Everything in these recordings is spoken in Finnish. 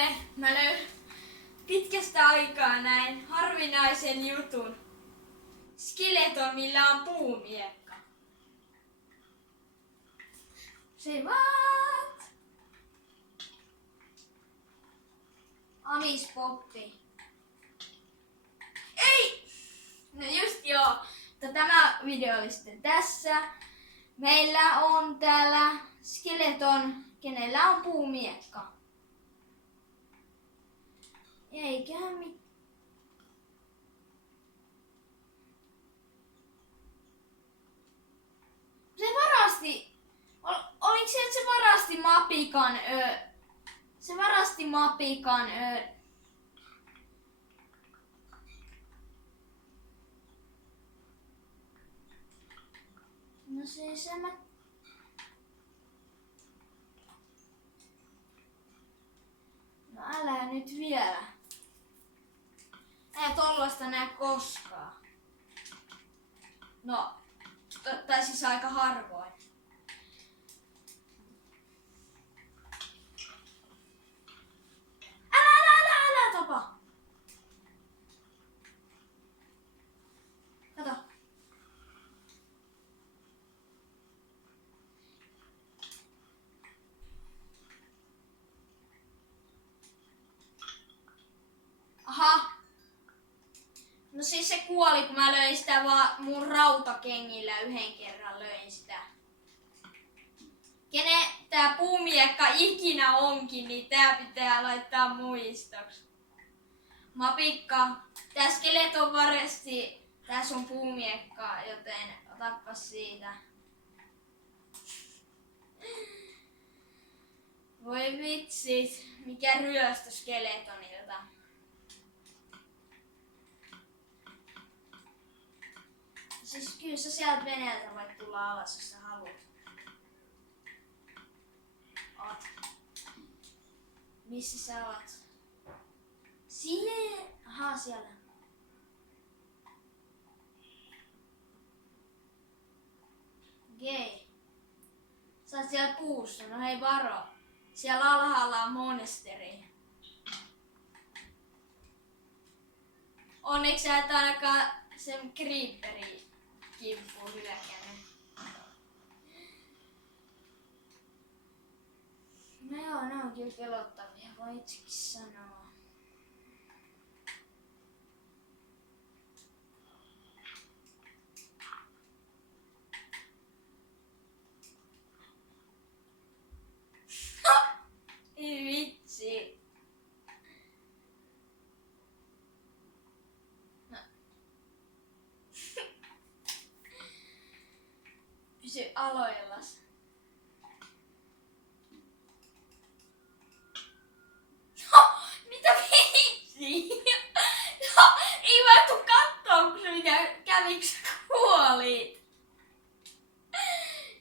Kuule, mä pitkästä aikaa näin harvinaisen jutun. Skeleton, millä on puumiekka. Say what? Amispoppi. Ei! No just joo. Tämä video oli sitten tässä. Meillä on täällä skeleton, kenellä on puumiekka. Eiköhän mitään. Se varasti. Oliko se, että se varasti mapikan? Se varasti mapikan. No se mä. No älä nyt vielä. Ei tollasta näe koskaan. No, tai siis aika harvoin. Älä tapa! Kato. Aha. No siis se kuoli, kun mä löin sitä vaan mun rautakengillä yhden kerran löin sitä. Kenen tää puumiekka ikinä onkin, niin tää pitää laittaa muistoksi. Mapikka, tää skeleton varasti tää sun puumiekka, joten otappas siitä. Voi vitsit, mikä ryöstö skeletonilta. Siis kyllä sä sieltä veneeltä voit tulla alas, jos sä haluat. Oot. Missä sä oot? Siellä. Ahaa, siellä. Okei. Sä oot siellä puussa. No hei varo. Siellä alhaalla on monsteri. Onneksi sä et ainakaan sen creeperi kimppuun hyökännyt. No joo, ne on kyllä pelottavia, voi itsekin sanoa. Ei vitsi. No. Pysy aloillas. Mitä vitsi? Ei mä tuu kattoo, kun se käviks kuolit.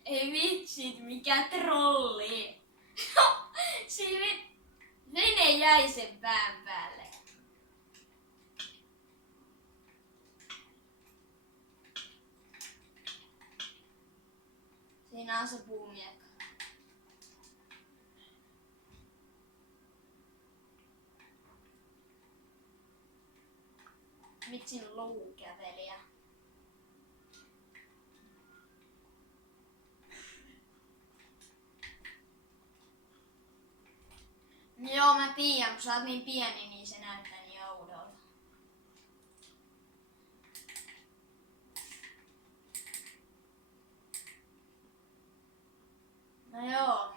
Ei vitsit, mikä trolli. Vene jäi sen pään päälle. Siinä on se puumiekka. Vitsin luukävelijä. No joo, mä tiedän, kun sä oot niin pieni, niin se näyttää niin oudolta. No joo.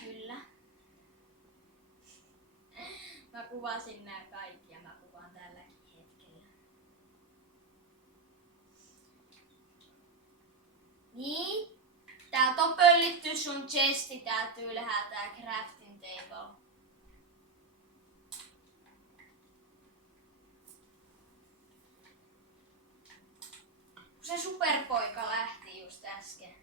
Kyllä. Mä kuvasin nää kaikki ja mä kuvaan tälläkin hetkellä. Niin. Täältä on pöllitty sun chesti täältä ylhäältä tää crafting table. Se superpoika lähti just äsken.